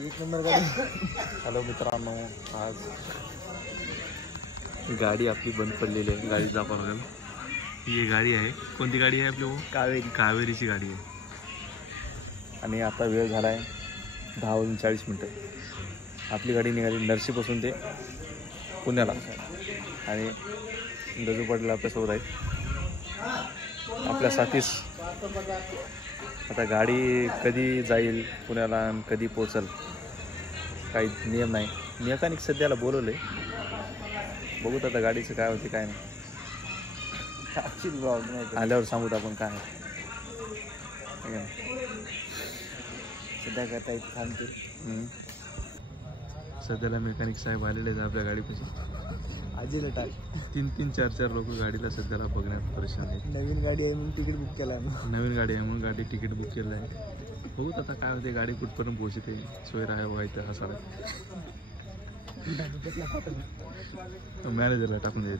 एक नंबर गाडी. हॅलो मित्रांनो, आज गाडी आपली बंद पडलेली आहे. गाडी दाखवा लागेल. ही गाडी आहे. कोणती गाडी आहे आपली? कावेरीची गाडी आहे. आणि आता वेळ झाला आहे 10:40. आपली गाडी निघाली नरसीपासून ते पुण्याला. आणि गजू पाटील आपल्यासोबत आहेत. आपल्या साथीस आता गाडी कधी जाईल पुण्याला आणि कधी पोचल काही नियम नाही. मेकॅनिक सध्याला बोलवले, बघूत आता गाडीचं काय होते काय नाही. आल्यावर सांगूत आपण काय आहे. सध्या करता येत थांबते. सध्याला मेकॅनिक साहेब आलेले आहेत आपल्या गाडीपाशी. आजीला टाक. 3-3, 4-4 लोक गाडीला सध्याला बघण्यात परेशान आहेत. नवीन गाडी आहे म्हणून तिकीट बुक केलं आहे. नवीन गाडी आहे म्हणून गाडी तिकीट बुक केलं आहे. बघूत आता काय होते, गाडी कुठपर्यंत पोहोचते. सोयरा आहे बघायचं हा साडा मॅनेजरला टाकून देत.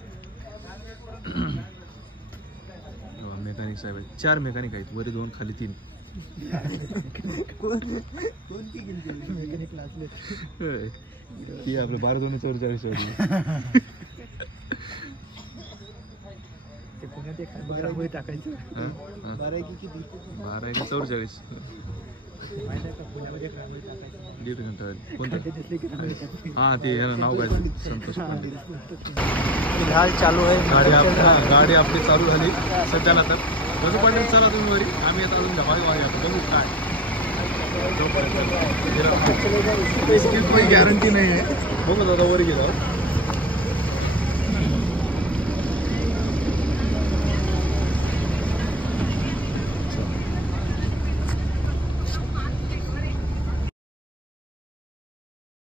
मेकॅनिक साहेब आहेत. 4 मेकॅनिक आहेत, वरी 2 खाली 3. कोणती मेकॅनिक लागले ती आपलं 12-2-44 ते पुण्यात एक 12 टाकायचं. 12 की किती? 12 की 44. माहिती आहे का पुण्यामध्ये रांगोळी टाकायचं. 1.5 घंटा कोणतं? हां, ते नाव काय संतोष पांडे. फिलहाल चालू आहे गाडी आपली चालू झाली सध्याला. तर गजू पाटील चला तुम्ही वरी, आम्ही आता अजून धमाल बघू काय. इसकी कोई गॅरंटी नाही आहे. बघू दादा वर गेलो.